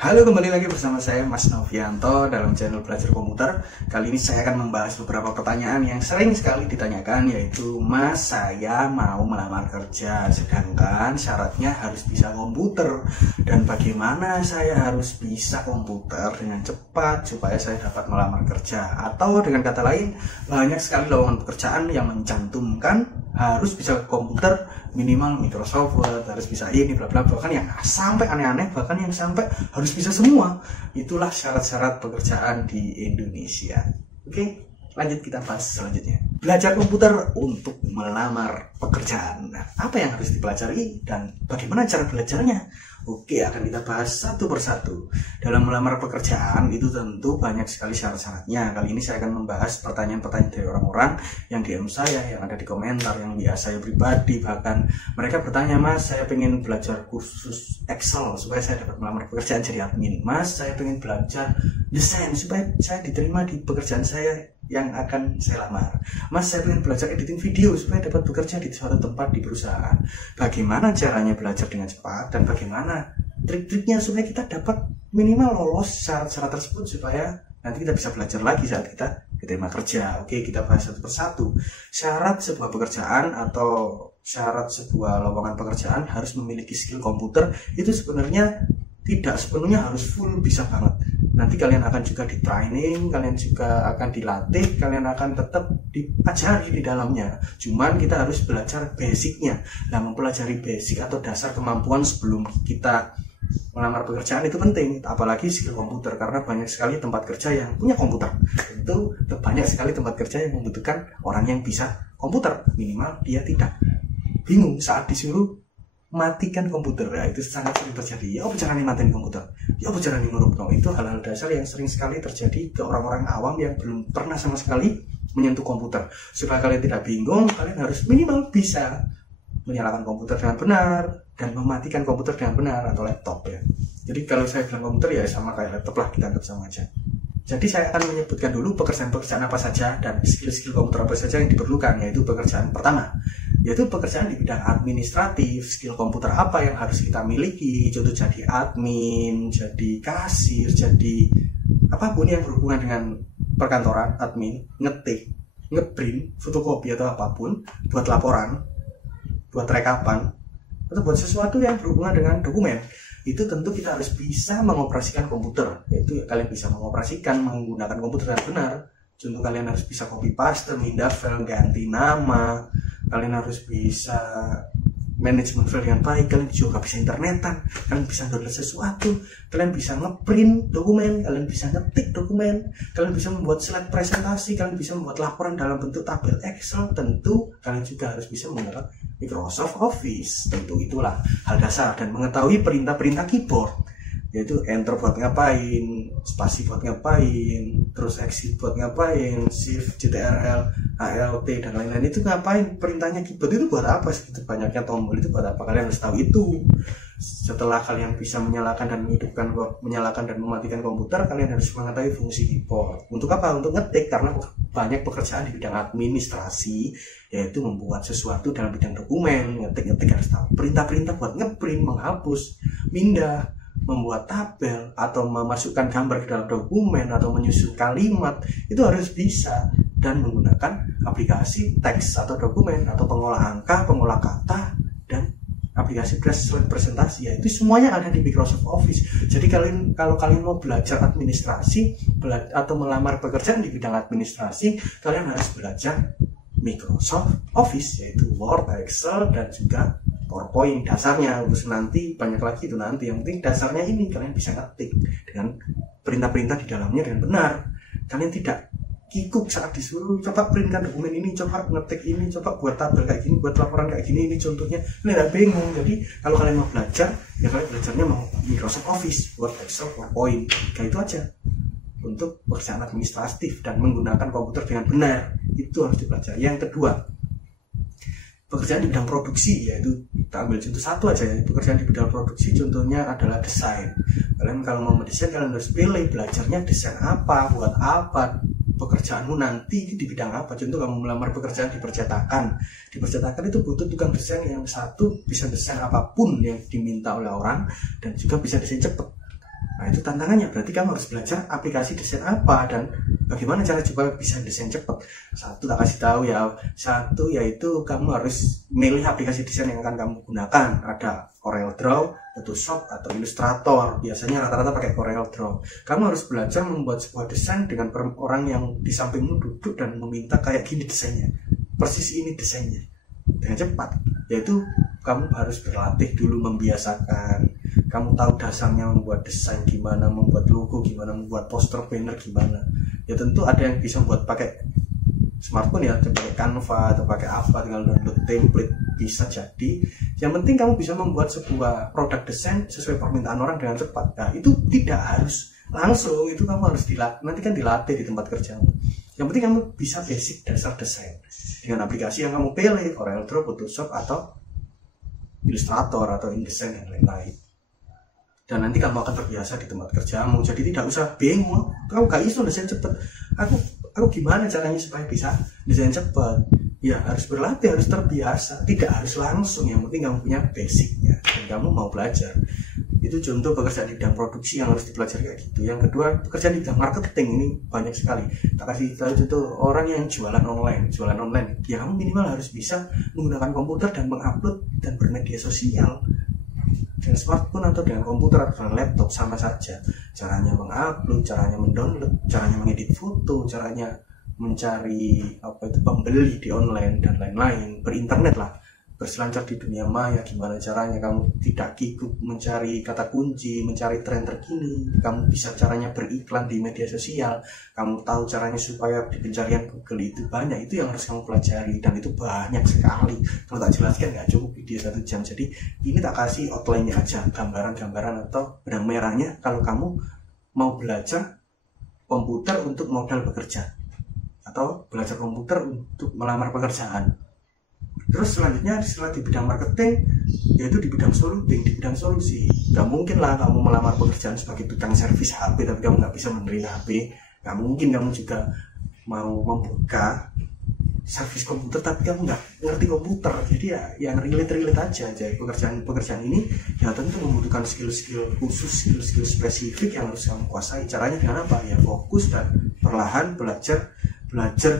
Halo, kembali lagi bersama saya Mas Novianto dalam channel Belajar Komputer. Kali ini saya akan membahas beberapa pertanyaan yang sering sekali ditanyakan, yaitu Mas, saya mau melamar kerja sedangkan syaratnya harus bisa komputer, dan bagaimana saya harus bisa komputer dengan cepat supaya saya dapat melamar kerja. Atau dengan kata lain, banyak sekali lowongan pekerjaan yang mencantumkan harus bisa komputer, minimal Microsoft Word, harus bisa ini bla bla, bahkan yang sampai aneh-aneh, bahkan yang sampai harus bisa semua. Itulah syarat-syarat pekerjaan di Indonesia. Oke, lanjut kita bahas selanjutnya. Belajar komputer untuk melamar pekerjaan. Nah, apa yang harus dipelajari dan bagaimana cara belajarnya? Oke, akan kita bahas satu persatu. Dalam melamar pekerjaan itu tentu banyak sekali syarat-syaratnya. Kali ini saya akan membahas pertanyaan-pertanyaan dari orang-orang yang DM saya, yang ada di komentar, yang WA saya pribadi. Bahkan mereka bertanya, Mas, saya pengen belajar kursus Excel supaya saya dapat melamar pekerjaan jadi admin. Mas, saya pengen belajar desain supaya saya diterima di pekerjaan saya yang akan saya lamar. Mas, saya pengen belajar editing video supaya dapat bekerja di suatu tempat di perusahaan. Bagaimana caranya belajar dengan cepat dan bagaimana trik-triknya supaya kita dapat minimal lolos syarat-syarat tersebut supaya nanti kita bisa belajar lagi saat kita diterima kerja. Oke, kita bahas satu persatu. Syarat sebuah pekerjaan atau syarat sebuah lowongan pekerjaan harus memiliki skill komputer itu sebenarnya tidak sepenuhnya harus full bisa banget. Nanti kalian akan juga di training, kalian juga akan dilatih, kalian akan tetap diajari di dalamnya. Cuman kita harus belajar basicnya. Nah, mempelajari basic atau dasar kemampuan sebelum kita melamar pekerjaan itu penting, apalagi skill komputer, karena banyak sekali tempat kerja yang punya komputer. Tentu banyak sekali tempat kerja yang membutuhkan orang yang bisa komputer, minimal dia tidak bingung saat disuruh matikan komputer. Ya, itu sangat sering terjadi. Ya, apa caranya matiin komputer? Ya, apa caranya ngerubah? Itu hal-hal dasar yang sering sekali terjadi ke orang-orang awam yang belum pernah sama sekali menyentuh komputer. Supaya kalian tidak bingung, kalian harus minimal bisa menyalakan komputer dengan benar dan mematikan komputer dengan benar, atau laptop ya. Jadi kalau saya bilang komputer ya sama kayak laptop lah, kita anggap sama aja. Jadi saya akan menyebutkan dulu pekerjaan-pekerjaan apa saja dan skill-skill komputer apa saja yang diperlukan, yaitu pekerjaan pertama, yaitu pekerjaan di bidang administratif. Skill komputer apa yang harus kita miliki? Contoh jadi admin, jadi kasir, jadi apapun yang berhubungan dengan perkantoran, admin, ngetik, ngeprint, fotokopi atau apapun, buat laporan, buat rekapan, atau buat sesuatu yang berhubungan dengan dokumen. Itu tentu kita harus bisa mengoperasikan komputer, yaitu kalian bisa mengoperasikan menggunakan komputer dengan benar. Contoh, kalian harus bisa copy paste, pindah file, ganti nama, kalian harus bisa manajemen file dengan baik, kalian juga bisa internetan, kalian bisa download sesuatu, kalian bisa ngeprint dokumen, kalian bisa ngetik dokumen, kalian bisa membuat slide presentasi, kalian bisa membuat laporan dalam bentuk tabel Excel. Tentu kalian juga harus bisa menggunakan Microsoft Office. Tentu itulah hal dasar, dan mengetahui perintah-perintah keyboard, yaitu enter buat ngapain, spasi buat ngapain, terus exit buat ngapain, shift, ctrl, alt, dan lain-lain. Itu ngapain, perintahnya keyboard itu buat apa, segitu banyaknya tombol itu buat apa, kalian harus tahu itu. Setelah kalian bisa menyalakan dan menghidupkan, menyalakan dan mematikan komputer, kalian harus mengetahui fungsi keyboard. Untuk apa? Untuk ngetik, karena banyak pekerjaan di bidang administrasi, yaitu membuat sesuatu dalam bidang dokumen. Ngetik harus tahu perintah-perintah buat ngeprint, menghapus, pindah, membuat tabel, atau memasukkan gambar ke dalam dokumen, atau menyusun kalimat. Itu harus bisa, dan menggunakan aplikasi teks atau dokumen, atau pengolah angka, pengolah kata, dan aplikasi slide presentasi. Ya, itu semuanya ada di Microsoft Office. Jadi kalau kalian mau belajar administrasi atau melamar pekerjaan di bidang administrasi, kalian harus belajar Microsoft Office, yaitu Word, Excel, dan juga PowerPoint. Dasarnya, terus nanti banyak lagi itu nanti. Yang penting dasarnya ini, kalian bisa ngetik dengan perintah-perintah di dalamnya dengan benar. Kalian tidak kikuk saat disuruh coba printkan dokumen ini, coba ngetik ini, coba buat tabel kayak gini, buat laporan kayak gini, ini contohnya. Kalian tidak bingung. Jadi kalau kalian mau belajar, ya kalian belajarnya mau Microsoft Office, Word, Excel, PowerPoint, kayak itu aja. Untuk pekerjaan administratif dan menggunakan komputer dengan benar, itu harus dipelajari. Yang kedua, pekerjaan di bidang produksi, yaitu kita ambil contoh satu aja ya. Pekerjaan di bidang produksi contohnya adalah desain. Kalian kalau mau mendesain, kalian harus pilih belajarnya desain apa, buat apa, pekerjaanmu nanti di bidang apa. Contoh, kamu melamar pekerjaan di percetakan. Di percetakan itu butuh tukang desain yang satu bisa desain apapun yang diminta oleh orang, dan juga bisa desain cepat. Nah, itu tantangannya, berarti kamu harus belajar aplikasi desain apa dan bagaimana cara supaya bisa desain cepat. Satu tak kasih tahu ya, satu yaitu kamu harus milih aplikasi desain yang akan kamu gunakan. Ada CorelDRAW, Photoshop, atau Illustrator. Biasanya rata-rata pakai CorelDRAW. Kamu harus belajar membuat sebuah desain dengan orang yang di sampingmu duduk dan meminta kayak gini desainnya, persis ini desainnya, dengan cepat. Yaitu kamu harus berlatih dulu, membiasakan. Kamu tahu dasarnya membuat desain gimana, membuat logo gimana, membuat poster, banner gimana. Ya tentu ada yang bisa buat pakai smartphone ya, pakai Canva atau pakai apa, tinggal download template, bisa jadi. Yang penting kamu bisa membuat sebuah produk desain sesuai permintaan orang dengan cepat. Nah itu tidak harus langsung, itu kamu harus dilatih, nanti kan dilatih di tempat kerjamu. Yang penting kamu bisa basic dasar desain dengan aplikasi yang kamu pilih, CorelDRAW, Photoshop, atau Illustrator, atau InDesign, dan lain-lain. Dan nanti kamu akan terbiasa di tempat kerjamu, jadi tidak usah bingung, kamu gak iso desain cepet, aku gimana caranya supaya bisa desain cepet. Ya harus berlatih, harus terbiasa, tidak harus langsung, yang penting kamu punya basicnya dan kamu mau belajar. Itu contoh pekerjaan di bidang produksi yang harus dipelajari kayak gitu. Yang kedua, pekerjaan di bidang marketing ini banyak sekali. Tak kasih tahu contoh orang yang jualan online, ya kamu minimal harus bisa menggunakan komputer dan mengupload dan bermedia sosial. Dengan smartphone atau dengan komputer atau dengan laptop sama saja. Caranya mengupload, caranya mendownload, caranya mengedit foto, caranya mencari pembeli di online dan lain-lain, berinternet lah, berselancar di dunia maya. Gimana caranya kamu tidak kikuk mencari kata kunci, mencari tren terkini. Kamu bisa caranya beriklan di media sosial. Kamu tahu caranya supaya di pencarian Google itu banyak. Itu yang harus kamu pelajari, dan itu banyak sekali. Kalau tak jelaskan nggak cukup video 1 jam. Jadi ini tak kasih outline-nya aja, gambaran-gambaran atau benang merahnya kalau kamu mau belajar komputer untuk modal bekerja atau belajar komputer untuk melamar pekerjaan. Terus selanjutnya setelah di bidang marketing, yaitu di bidang solusi. Gak mungkin lah kamu melamar pekerjaan sebagai tukang servis HP tapi kamu nggak bisa menerima HP. Gak mungkin kamu juga mau membuka servis komputer tapi kamu nggak ngerti komputer. Jadi ya yang relate aja. Jadi pekerjaan ini ya tentu membutuhkan skill-skill khusus, skill spesifik yang harus kamu kuasai. Caranya dengan apa? Ya fokus dan perlahan belajar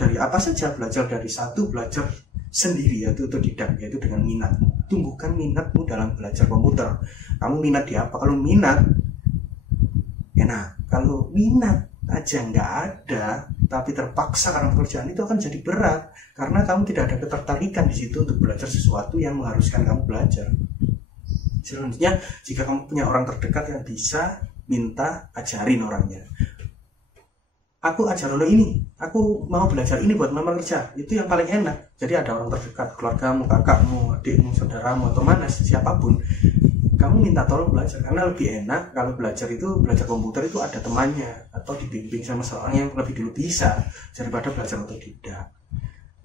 dari apa saja. Belajar dari satu, belajar sendiri, yaitu otodidak, yaitu dengan minatmu. Tumbuhkan minatmu dalam belajar komputer. Kamu minat di apa? Kalau minat enak, kalau minat aja nggak ada tapi terpaksa karena pekerjaan, itu akan jadi berat karena kamu tidak ada ketertarikan di situ untuk belajar sesuatu yang mengharuskan kamu belajar. Selanjutnya, jika kamu punya orang terdekat yang bisa, minta ajarin orangnya. Aku ajar lo ini, aku mau belajar ini buat melamar kerja. Itu yang paling enak. Jadi ada orang terdekat, keluargamu, kakakmu, adikmu, saudaramu, atau mana siapapun, kamu minta tolong belajar. Karena lebih enak kalau belajar komputer itu ada temannya atau dibimbing sama seorang yang lebih dulu bisa, daripada belajar otodidak.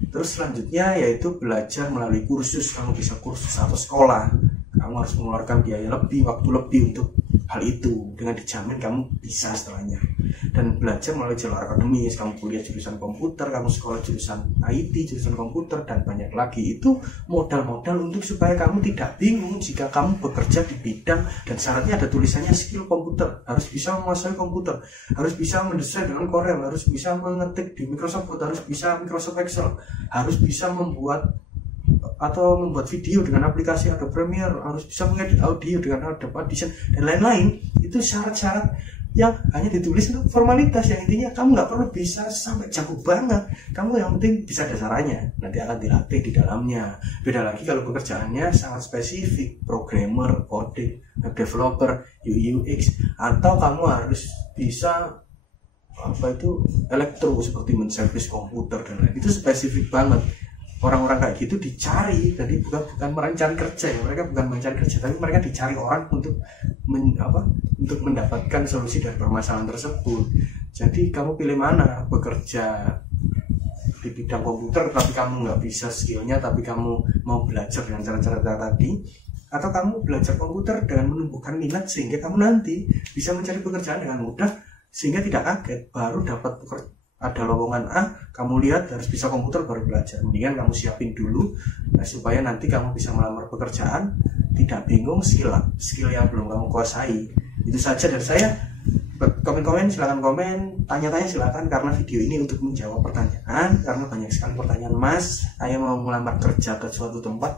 Terus selanjutnya yaitu belajar melalui kursus. Kamu bisa kursus atau sekolah, kamu harus mengeluarkan biaya lebih, waktu lebih untuk hal itu, dengan dijamin kamu bisa setelahnya. Dan belajar melalui jalur akademis, kamu kuliah jurusan komputer, kamu sekolah jurusan IT, jurusan komputer, dan banyak lagi. Itu modal-modal untuk supaya kamu tidak bingung jika kamu bekerja di bidang, dan syaratnya ada tulisannya skill komputer, harus bisa menguasai komputer, harus bisa mendesain dengan Corel, harus bisa mengetik di Microsoft Word, harus bisa Microsoft Excel, harus bisa membuat video dengan aplikasi Adobe Premiere, harus bisa mengedit audio dengan Adobe Audition, dan lain-lain. Itu syarat-syarat yang hanya ditulis untuk formalitas, yang intinya kamu nggak perlu bisa sampai jago banget. Kamu yang penting bisa dasarnya, nanti akan dilatih di dalamnya. Beda lagi kalau pekerjaannya sangat spesifik, programmer, coding, web developer, UI UX, atau kamu harus bisa elektro seperti menservis komputer dan lain. Itu spesifik banget. Orang-orang kayak gitu dicari, jadi bukan mencari kerja ya, mereka bukan mencari kerja, tapi mereka dicari orang untuk mendapatkan solusi dari permasalahan tersebut. Jadi kamu pilih mana? Bekerja di bidang komputer tapi kamu nggak bisa skillnya, tapi kamu mau belajar dengan cara-cara tadi, atau kamu belajar komputer dengan menumbuhkan minat sehingga kamu nanti bisa mencari pekerjaan dengan mudah sehingga tidak kaget baru dapat pekerjaan. Ada lowongan A, kamu lihat harus bisa komputer baru belajar. Mendingan kamu siapin dulu, supaya nanti kamu bisa melamar pekerjaan tidak bingung skill yang belum kamu kuasai. Itu Itu saja dari saya. Komen-komen, silakan komen, tanya-tanya silakan, karena video ini untuk menjawab pertanyaan, karena banyak sekali pertanyaan. Mas, saya mau melamar kerja ke suatu tempat,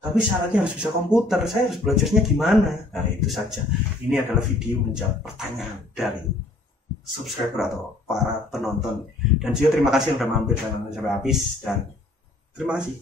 tapi syaratnya harus bisa komputer, saya harus belajarnya gimana? Nah, itu saja. Ini adalah video menjawab pertanyaan dari subscriber atau para penonton. Dan juga terima kasih yang sudah mampir sampai habis, dan terima kasih.